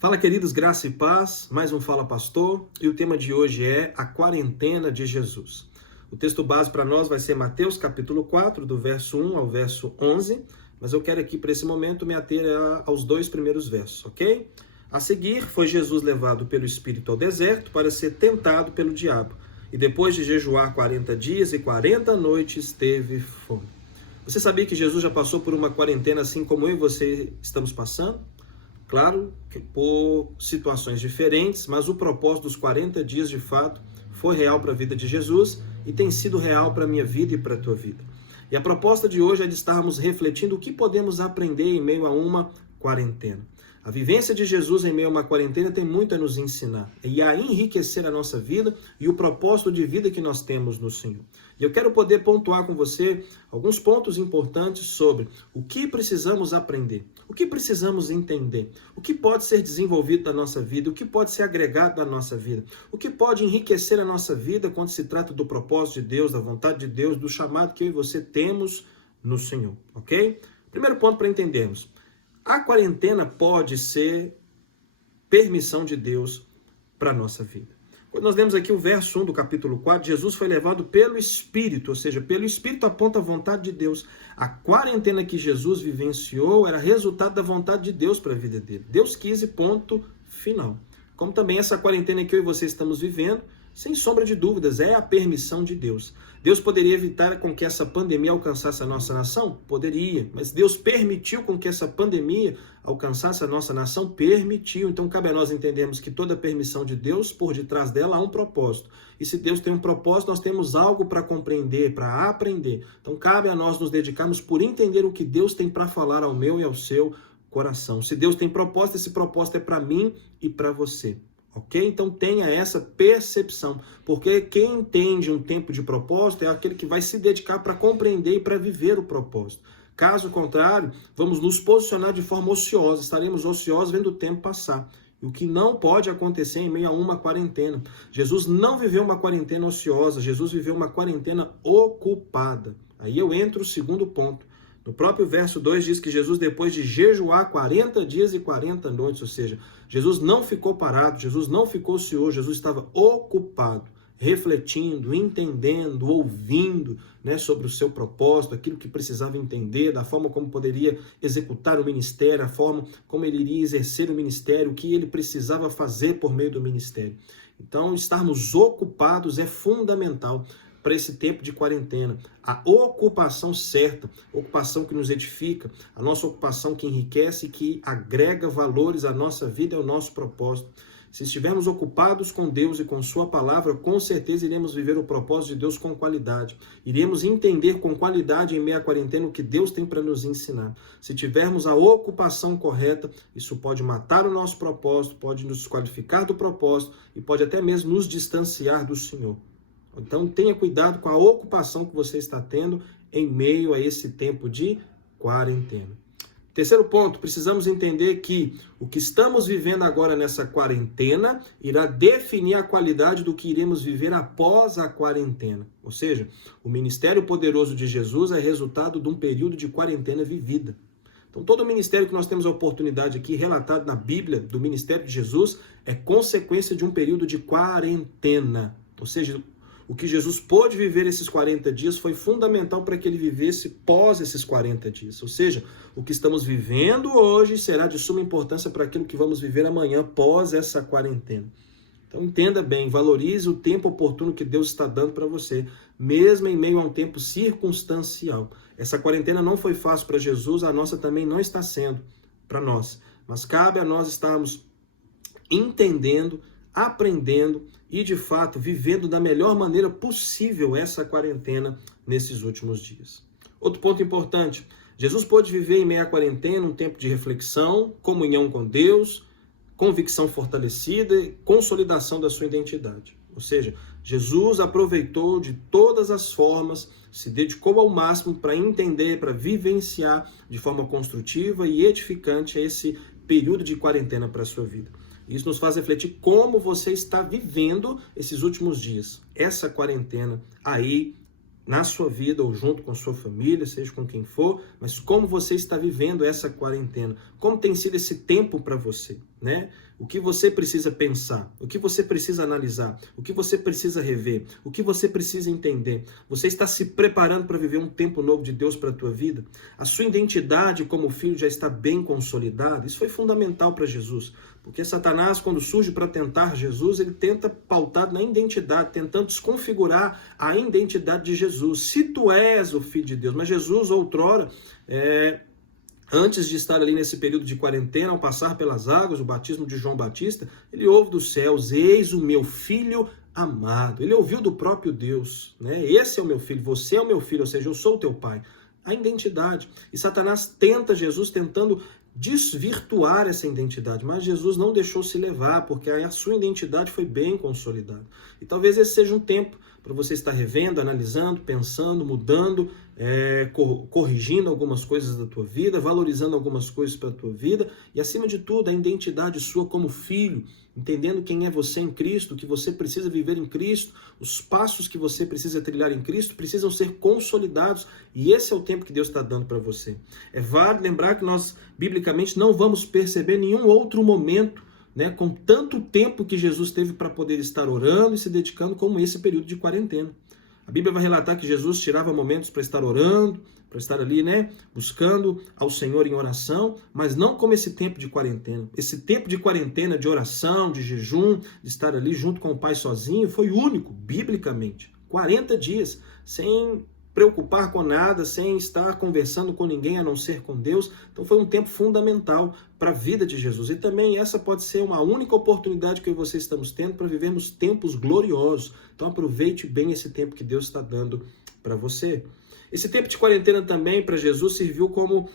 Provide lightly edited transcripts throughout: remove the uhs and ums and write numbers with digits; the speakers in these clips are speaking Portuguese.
Fala, queridos, graça e paz, mais um Fala Pastor, e o tema de hoje é a quarentena de Jesus. O texto base para nós vai ser Mateus capítulo 4, do verso 1 ao verso 11, mas eu quero aqui para esse momento me ater aos dois primeiros versos, ok? A seguir, foi Jesus levado pelo Espírito ao deserto para ser tentado pelo diabo, e depois de jejuar 40 dias e 40 noites, teve fome. Você sabia que Jesus já passou por uma quarentena assim como eu e você estamos passando? Claro que por situações diferentes, mas o propósito dos 40 dias de fato foi real para a vida de Jesus e tem sido real para a minha vida e para a tua vida. E a proposta de hoje é de estarmos refletindo o que podemos aprender em meio a uma quarentena. A vivência de Jesus em meio a uma quarentena tem muito a nos ensinar e a enriquecer a nossa vida e o propósito de vida que nós temos no Senhor. E eu quero poder pontuar com você alguns pontos importantes sobre o que precisamos aprender, o que precisamos entender, o que pode ser desenvolvido da nossa vida, o que pode ser agregado da nossa vida, o que pode enriquecer a nossa vida quando se trata do propósito de Deus, da vontade de Deus, do chamado que eu e você temos no Senhor, ok? Primeiro ponto para entendermos. A quarentena pode ser permissão de Deus para a nossa vida. Quando nós lemos aqui o verso 1 do capítulo 4, Jesus foi levado pelo Espírito, ou seja, pelo Espírito aponta a vontade de Deus. A quarentena que Jesus vivenciou era resultado da vontade de Deus para a vida dele. Deus quis e ponto final. Como também essa quarentena que eu e você estamos vivendo, sem sombra de dúvidas, é a permissão de Deus. Deus poderia evitar com que essa pandemia alcançasse a nossa nação? Poderia, mas Deus permitiu com que essa pandemia alcançasse a nossa nação? Permitiu. Então cabe a nós entendermos que toda permissão de Deus, por detrás dela há um propósito. E se Deus tem um propósito, nós temos algo para compreender, para aprender. Então cabe a nós nos dedicarmos por entender o que Deus tem para falar ao meu e ao seu coração. Se Deus tem propósito, esse propósito é para mim e para você. Ok? Então tenha essa percepção, porque quem entende um tempo de propósito é aquele que vai se dedicar para compreender e para viver o propósito. Caso contrário, vamos nos posicionar de forma ociosa, estaremos ociosos vendo o tempo passar. E o que não pode acontecer em meio a uma quarentena. Jesus não viveu uma quarentena ociosa, Jesus viveu uma quarentena ocupada. Aí eu entro o segundo ponto. No próprio verso 2 diz que Jesus, depois de jejuar 40 dias e 40 noites, ou seja, Jesus não ficou parado, Jesus não ficou ocioso, Jesus estava ocupado, refletindo, entendendo, ouvindo, sobre o seu propósito, aquilo que precisava entender, da forma como poderia executar o ministério, a forma como ele iria exercer o ministério, o que ele precisava fazer por meio do ministério. Então, estarmos ocupados é fundamental para esse tempo de quarentena. A ocupação certa, ocupação que nos edifica, a nossa ocupação que enriquece e que agrega valores à nossa vida e ao nosso propósito. Se estivermos ocupados com Deus e com sua palavra, com certeza iremos viver o propósito de Deus com qualidade. Iremos entender com qualidade em meio à quarentena o que Deus tem para nos ensinar. Se tivermos a ocupação correta, isso pode matar o nosso propósito, pode nos desqualificar do propósito e pode até mesmo nos distanciar do Senhor. Então tenha cuidado com a ocupação que você está tendo em meio a esse tempo de quarentena. Terceiro ponto, precisamos entender que o que estamos vivendo agora nessa quarentena irá definir a qualidade do que iremos viver após a quarentena. Ou seja, o ministério poderoso de Jesus é resultado de um período de quarentena vivida. Então todo o ministério que nós temos a oportunidade aqui, relatado na Bíblia, do ministério de Jesus, é consequência de um período de quarentena. Ou seja, o que Jesus pôde viver esses 40 dias foi fundamental para que ele vivesse pós esses 40 dias. Ou seja, o que estamos vivendo hoje será de suma importância para aquilo que vamos viver amanhã pós essa quarentena. Então entenda bem, valorize o tempo oportuno que Deus está dando para você, mesmo em meio a um tempo circunstancial. Essa quarentena não foi fácil para Jesus, a nossa também não está sendo para nós. Mas cabe a nós estarmos entendendo, aprendendo e, de fato, vivendo da melhor maneira possível essa quarentena nesses últimos dias. Outro ponto importante, Jesus pôde viver em meio à quarentena um tempo de reflexão, comunhão com Deus, convicção fortalecida e consolidação da sua identidade. Ou seja, Jesus aproveitou de todas as formas, se dedicou ao máximo para entender, para vivenciar de forma construtiva e edificante esse período de quarentena para a sua vida. Isso nos faz refletir como você está vivendo esses últimos dias. Essa quarentena aí na sua vida ou junto com sua família, seja com quem for, mas como você está vivendo essa quarentena. Como tem sido esse tempo para você. né? O que você precisa pensar, o que você precisa analisar, o que você precisa rever, o que você precisa entender. Você está se preparando para viver um tempo novo de Deus para a tua vida? A sua identidade como filho já está bem consolidada? Isso foi fundamental para Jesus, porque Satanás, quando surge para tentar Jesus, ele tenta pautar na identidade, tentando desconfigurar a identidade de Jesus. Se tu és o Filho de Deus, mas Jesus outrora, antes de estar ali nesse período de quarentena, ao passar pelas águas, o batismo de João Batista, ele ouve dos céus: eis o meu filho amado. Ele ouviu do próprio Deus, né? Esse é o meu filho, você é o meu filho, ou seja, eu sou o teu pai. A identidade. E Satanás tenta Jesus, tentando desvirtuar essa identidade, mas Jesus não deixou se levar, porque a sua identidade foi bem consolidada. E talvez esse seja um tempo para você estar revendo, analisando, pensando, mudando, corrigindo algumas coisas da tua vida, valorizando algumas coisas para a tua vida e, acima de tudo, a identidade sua como filho, entendendo quem é você em Cristo, que você precisa viver em Cristo, os passos que você precisa trilhar em Cristo precisam ser consolidados, e esse é o tempo que Deus está dando para você. É válido lembrar que nós, biblicamente, não vamos perceber nenhum outro momento, né, com tanto tempo que Jesus teve para poder estar orando e se dedicando como esse período de quarentena. A Bíblia vai relatar que Jesus tirava momentos para estar orando, para estar ali, né, buscando ao Senhor em oração, mas não como esse tempo de quarentena. Esse tempo de quarentena, de oração, de jejum, de estar ali junto com o Pai sozinho, foi único, biblicamente. 40 dias, sem preocupar com nada, sem estar conversando com ninguém a não ser com Deus. Então foi um tempo fundamental para a vida de Jesus. E também essa pode ser uma única oportunidade que eu e você estamos tendo para vivermos tempos gloriosos. Então aproveite bem esse tempo que Deus está dando para você. Esse tempo de quarentena também para Jesus serviu como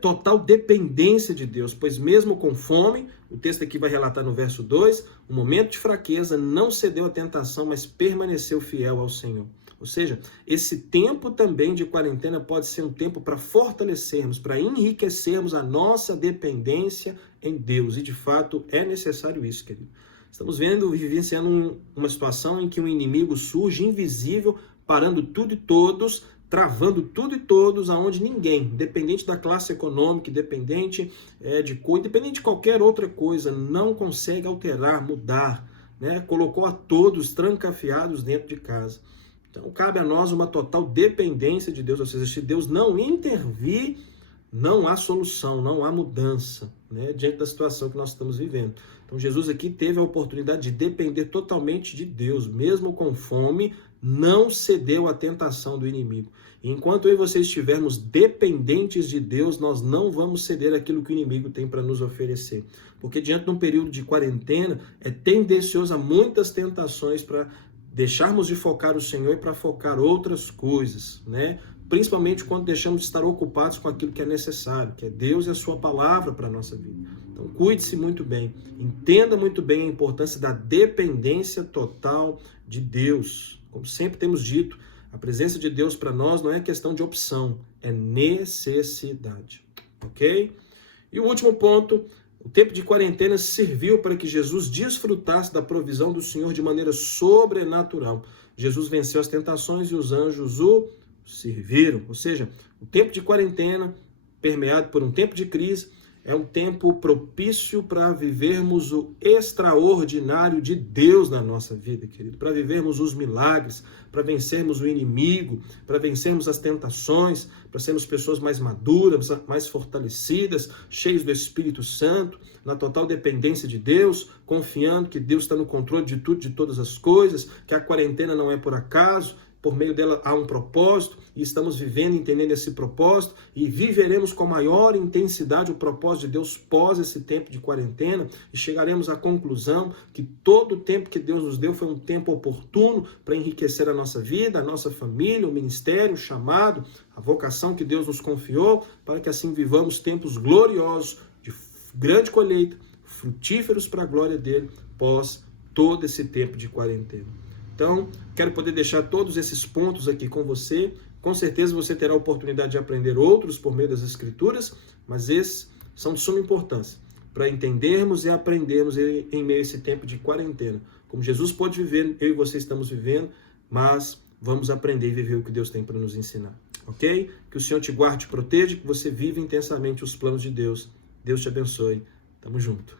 total dependência de Deus, pois mesmo com fome, o texto aqui vai relatar no verso 2, um momento de fraqueza, não cedeu à tentação, mas permaneceu fiel ao Senhor. Ou seja, esse tempo também de quarentena pode ser um tempo para fortalecermos, para enriquecermos a nossa dependência em Deus. E de fato é necessário isso, querido. Estamos vivenciando uma situação em que um inimigo surge invisível, parando tudo e todos, travando tudo e todos, aonde ninguém, independente da classe econômica, independente de cor, independente de qualquer outra coisa, não consegue alterar, mudar, né? Colocou a todos trancafiados dentro de casa. Então, cabe a nós uma total dependência de Deus, ou seja, se Deus não intervir, não há solução, não há mudança, né, diante da situação que nós estamos vivendo. Então, Jesus aqui teve a oportunidade de depender totalmente de Deus, mesmo com fome, não cedeu à tentação do inimigo. E enquanto eu e você estivermos dependentes de Deus, nós não vamos ceder aquilo que o inimigo tem para nos oferecer. Porque diante de um período de quarentena, é tendencioso a muitas tentações para deixarmos de focar o Senhor e para focar outras coisas, né? Principalmente quando deixamos de estar ocupados com aquilo que é necessário, que é Deus e a sua palavra para a nossa vida. Então cuide-se muito bem, entenda muito bem a importância da dependência total de Deus. Como sempre temos dito, a presença de Deus para nós não é questão de opção, é necessidade, ok? E o último ponto: o tempo de quarentena serviu para que Jesus desfrutasse da provisão do Senhor de maneira sobrenatural. Jesus venceu as tentações e os anjos o serviram. Ou seja, o tempo de quarentena, permeado por um tempo de crise, é um tempo propício para vivermos o extraordinário de Deus na nossa vida, querido. Para vivermos os milagres, para vencermos o inimigo, para vencermos as tentações, para sermos pessoas mais maduras, mais fortalecidas, cheios do Espírito Santo, na total dependência de Deus, confiando que Deus está no controle de tudo, de todas as coisas, que a quarentena não é por acaso, por meio dela há um propósito, e estamos vivendo, entendendo esse propósito, e viveremos com maior intensidade o propósito de Deus pós esse tempo de quarentena, e chegaremos à conclusão que todo o tempo que Deus nos deu foi um tempo oportuno para enriquecer a nossa vida, a nossa família, o ministério, o chamado, a vocação que Deus nos confiou, para que assim vivamos tempos gloriosos, de grande colheita, frutíferos para a glória dele, pós todo esse tempo de quarentena. Então, quero poder deixar todos esses pontos aqui com você. Com certeza você terá a oportunidade de aprender outros por meio das Escrituras, mas esses são de suma importância para entendermos e aprendermos em meio a esse tempo de quarentena. Como Jesus pôde viver, eu e você estamos vivendo, mas vamos aprender e viver o que Deus tem para nos ensinar. Ok? Que o Senhor te guarde e proteja, que você viva intensamente os planos de Deus. Deus te abençoe. Tamo junto.